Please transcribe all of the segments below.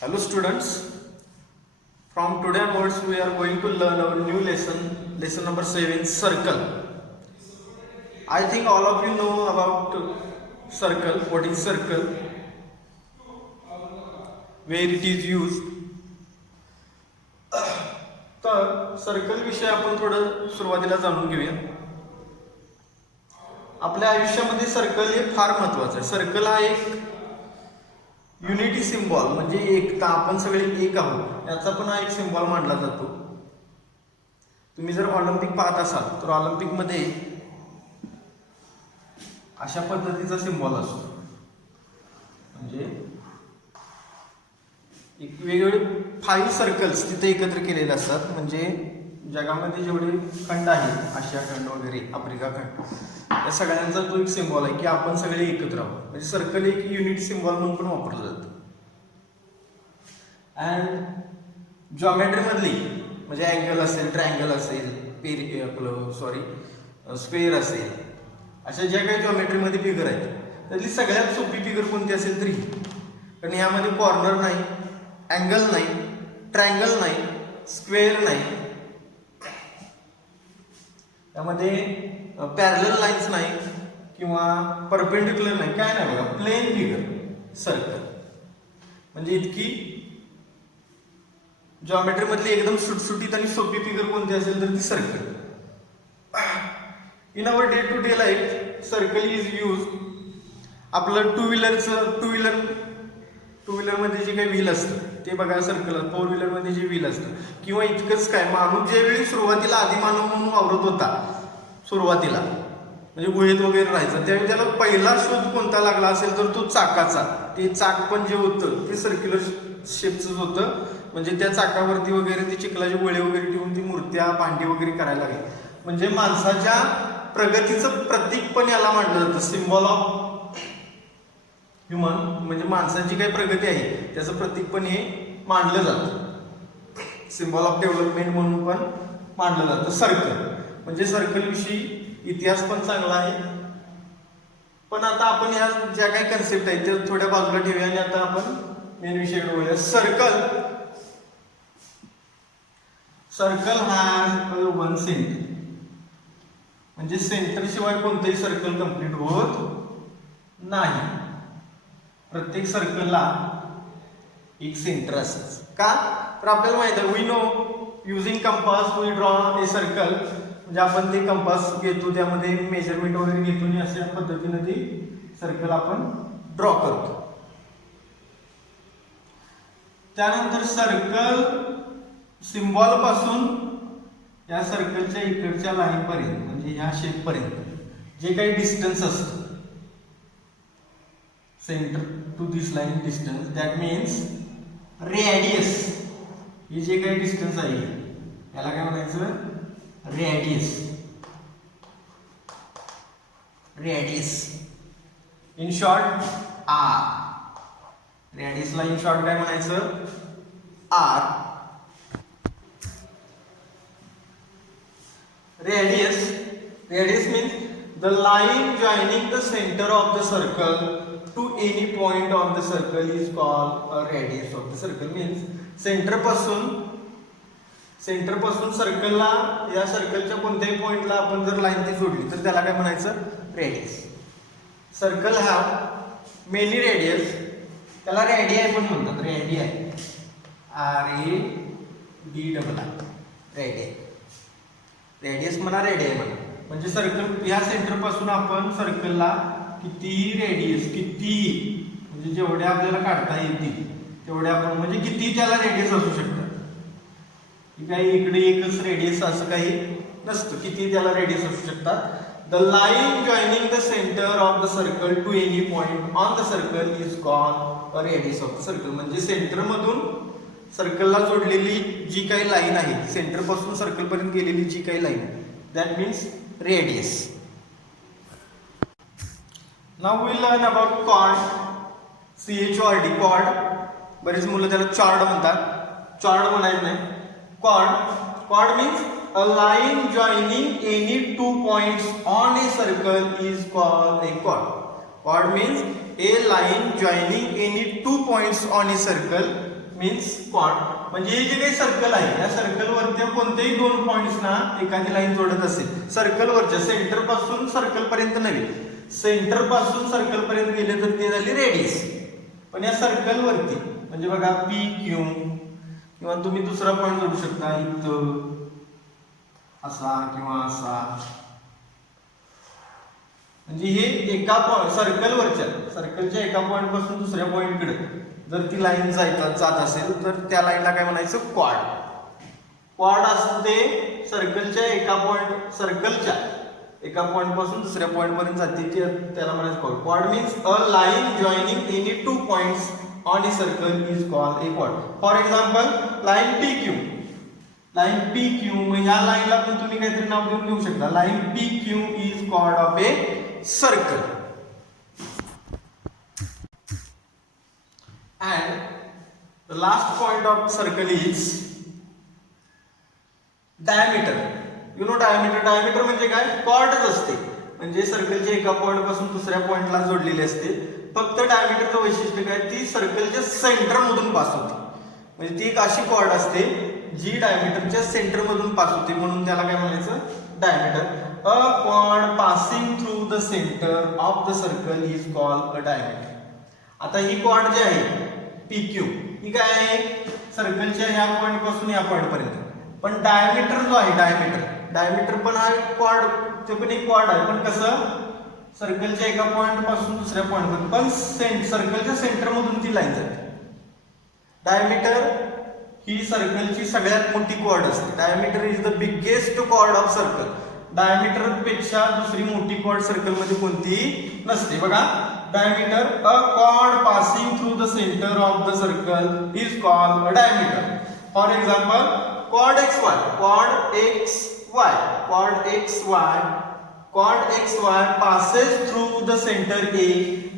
Hello students, from today onwards we are going to learn our new lesson number 7, circle. I think all of you know about circle, what is circle, where it is used. तर circle विषय आपण थोडं सुरुवातीला जाणून घेऊया. आपल्या आयुष्यामध्ये circle हे फार महत्वाचं आहे. सर्कल हा एक युनिटी सिम्बॉल म्हणजे एकता, आपण सगळे एक आहोत याचा पण हा एक सिम्बॉल मानला जातो. तुम्ही जर ऑलिम्पिक पाहत असाल तर ऑलिम्पिकमध्ये अशा पद्धतीचा सिम्बॉल असतो, म्हणजे एक वेगवेगळे 5 सर्कल्स तिथे एकत्र केलेले असतात. म्हणजे जगामध्ये जेवढे खंड आहेत, आशिया खंड वगैरे, आफ्रिका खंड, या सगळ्यांचा तो एक सिम्बॉल आहे की आपण सगळे एकत्र आहोत. म्हणजे सर्कल एक युनिट सिम्बॉल म्हणून पण वापरलं जातं. अँड जॉमेट्रीमधली म्हणजे अँगल असेल, ट्रायंगल असेल, स्क्वेअर असेल, अशा ज्या काही जॉमेट्रीमध्ये फिगर आहेत त्यातली सगळ्यात सोपी फिगर कोणती असेल तरी, कारण यामध्ये कॉर्नर नाही, अँगल नाही, ट्रायंगल नाही, स्क्वेअर नाही, त्यामध्ये पॅरलल लाईन्स नाही किंवा परपेंडिक्युलर नाही, काय नाही बघा, प्लेन फिगर सर्कल. म्हणजे इतकी जॉमेट्री मधली एकदम सुटसुटीत आणि सोपी फिगर कोणती असेल तर ती circle. In our day to day life circle is use. आपलं टू व्हीलर मध्ये जे काही व्हील असतं ते बघा सर्कल, 4 व्हीलर मध्ये जे व्हील असतं, किंवा इतकंच काय, माणूस ज्यावेळी सुरुवातीला आदिमानव म्हणून वावरत होता, सुरुवातीला म्हणजे गुहेत वगैरे राहायचा, त्यावेळी त्याला पहिला शोध कोणता लागला असेल तर तो चाकाचा. ते चाक पण जे होतं ते सर्क्युलर शेपच होतं. म्हणजे त्या चाकावरती वगैरे ते चिखलाचे गोळे वगैरे ठेवून ती मूर्त्या, भांडी वगैरे करायला लागली. म्हणजे माणसाच्या प्रगतीचं प्रतीक पण याला मानलं जातं, सिम्बॉल ऑफ ह्युमन. म्हणजे माणसाची काही प्रगती आहे त्याचं प्रतीक पण हे मानलं जातं, सिम्बॉल ऑफ डेव्हलपमेंट म्हणून पण मानलं जातं सर्कल. म्हणजे सर्कल विषयी इतिहास पण चांगला आहे. पण आता आपण ह्या ज्या काही कन्सेप्ट आहेत त्या थोड्या बाजूला ठेवूया आणि आता आपण मेन विषय बोलूया. Circle has one centre. म्हणजे सेंटर शिवाय कोणतंही सर्कल कंप्लीट होत नाही. प्रत्येक सर्कलला एक सेंटर असतं. का तर आपल्याला माहित आहे, we know using compass we draw a circle. म्हणजे आपण ते कंपास घेतो, त्यामध्ये मेजरमेंट वगैरे घेतो आणि अशा पद्धतीने ती सर्कल आपण ड्रॉ करतो. त्यानंतर सर्कल सिम्बॉल पासून या सर्कलच्या इकडच्या लाईन पर्यंत, म्हणजे ह्या शेप पर्यंत जे काही डिस्टन्स असतं, centre to this line distance, that means radius. हे जे काही डिस्टन्स आहे याला काय म्हणायचं, रेडियस. In short R. रेडियसला इन शॉर्ट काय म्हणायचं, R. Radius means the line joining the centre of the circle to any point on the circle is called a radius of the circle. Means centre पासून सर्कलला, या सर्कलच्या कोणत्याही पॉइंटला आपण जर लाईन ती जोडली तर त्याला काय म्हणायचं, radius. Circle have many radius. त्याला रेडियाय पण म्हणतात, रेडियाय, रेडियाय. रेडियस म्हणा, रेडियाय म्हणा. म्हणजे सर्कल या सेंटर पासून आपण सर्कलला कितीही रेडियस, किती म्हणजे जेवढ्या आपल्याला काढता येतील तेवढ्या आपण, म्हणजे किती त्याला रेडियस असू शकतात. काही इकडे एकच रेडियस असं काही नसतं, किती त्याला रेडियस असू शकतात. The line joining the centre of the circle to any point on the circle is called a radius of the circle. म्हणजे सेंटर मधून सर्कलला जोडलेली जी काही लाईन आहे, सेंटर पासून सर्कल पर्यंत गेलेली जी काही line, that means radius. Now we learn about cord. CHORD, cord. बरेच मुलं त्याला चॉर्ड म्हणतात, चॉर्ड म्हणायचं नाही, cord means a line joining any 2 points on a circle is called a chord. Chord means a line joining any 2 points on a circle means quad. म्हणजे हे जे काही सर्कल आहे या सर्कलवरती कोणतेही दोन पॉइंट्स ना एखादी लाईन जोडत असेल सर्कलवरच्या सेंटर पासून सर्कल पर्यंत नव्हे, सेंटर पासून सर्कल पर्यंत गेले तर ते झाली रेडियस. पण या सर्कलवरती म्हणजे बघा पी क्यू किंवा तुम्ही दुसरा पॉइंट जोडू शकता इथं असा किंवा असा. म्हणजे हे एका सर्कलच्या एका पॉइंट पासून दुसऱ्या पॉइंट कडे जर ती लाईन जात असेल तर त्या लाईनला काय म्हणायचं क्वाड. क्वाड असते सर्कलच्या एका पॉइंट पासून दुसऱ्या पॉइंट पर्यंत जाते त्याला म्हणायचं quad. Quad means a line joining any two points on a circle is called a quad. For example line P Q. ह्या लाईनला पण तुम्ही काहीतरी नाव देऊ शकता. Line P Q is called off a circle. And the last point of circle is diameter. You know diameter म्हणजे काय? कॉर्डच असते. म्हणजे सर्कलच्या एका पॉइंट पासून दुसऱ्या पॉइंटला जोडलेली असते. फक्त डायमीटरचं वैशिष्ट्य काय? ती सर्कलच्या सेंटर मधून पास होते. म्हणजे ती एक अशी कॉर्ड असते जी डायमीटरच्या सेंटर मधून पास होते, म्हणून त्याला काय म्हणायचं? Diameter. A cord passing through the centre of the circle is called a diameter. आता ही कॉर्ड जी आहे PQ ही काय आहे? सर्कलच्या ह्या पॉइंट पासून या पॉइंट पर्यंत. पण डायमीटर जो आहे डायमीटर पण हा कॉर्ड, ते पण एक कॉर्ड आहे. पण कसं? सर्कलच्या एका पॉइंट पासून दुसऱ्या पॉइंट पर्यंत, पण सर्कलच्या सेंटर मधून ती लाईन जाते. डायमीटर ही सर्कलची सगळ्यात मोठी कॉर्ड असते. Diameter is the biggest chord of circle. Diameter पेक्षा दुसरी मोठी कॉर्ड सर्कल मध्ये कोणती नसते. बघा diameter, a chord passing through the center of the circle is called a diameter. For example, chord xy passes through the center A.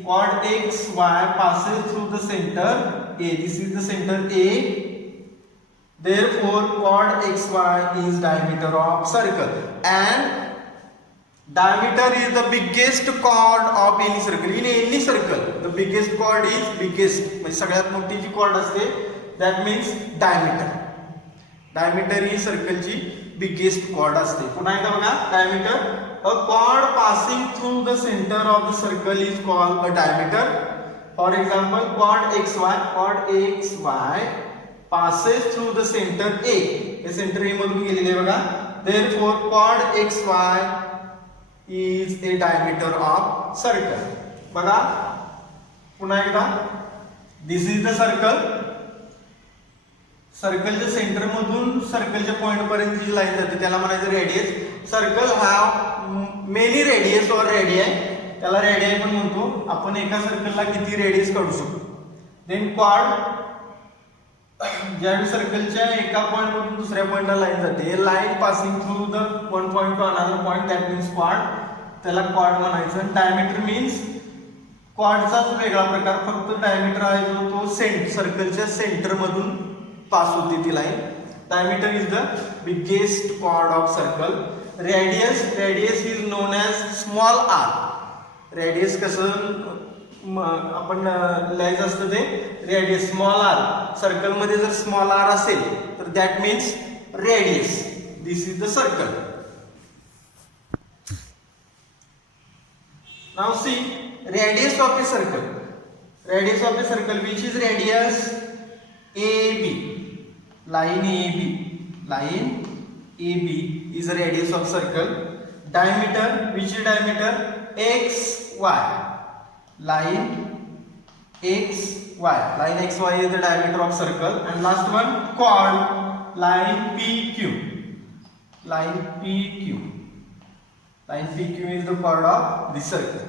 Chord xy passes through the center A. This is the center A. Therefore, chord xy is diameter of circle. And diameter is the biggest chord of any circle. In any circle, the biggest chord is biggest. म्हणजे सगळ्यात मोठी जी chord असते, that means diameter. Diameter he सर्कलची biggest chord असते. पुन्हा एकदा बघा diameter. A chord passing through the center of the circle is called a diameter. For example, chord xy passes through the center A. हे center A मधून गेलेले बघा. Therefore, chord xy is a diameter of circle. बघा पुन्हा एकदा, this is the circle. सर्कलच्या centre मधून सर्कलच्या पॉइंट पर्यंत जी लाईन जाते त्याला म्हणायचं रेडियस. सर्कल हा मेनी रेडियस और रेडियाई, त्याला रेडियाई पण म्हणतो. आपण एका सर्कलला किती रेडियस काढू शकतो. देन क्वाड, ज्यावेळी सर्कलच्या एका पॉइंट मधून दुसऱ्या पॉइंटला लाईन जाते, line passing through the one point two another point, that means quad. त्याला क्वाड म्हणायचं. डायमीटर मीन्स क्वाडचाच वेगळा प्रकार, फक्त डायमीटर आहे जो तो सर्कलच्या सेंटर मधून पास होते ती line. Diameter is the biggest क्वाड of circle. Radius is known as small r. Radius कसं आपण लिहायचं असतं ते रेडियस स्मॉल आर. सर्कल मध्ये जर स्मॉल आर असेल तर that means radius. This is the circle. Now see radius of a circle. Radius of a circle which is radius AB. Line AB is radius of circle. Diameter, which is diameter? XY. Line XY. Line XY is the diameter of circle. And last one, chord. Line PQ. Line PQ is the chord of the circle.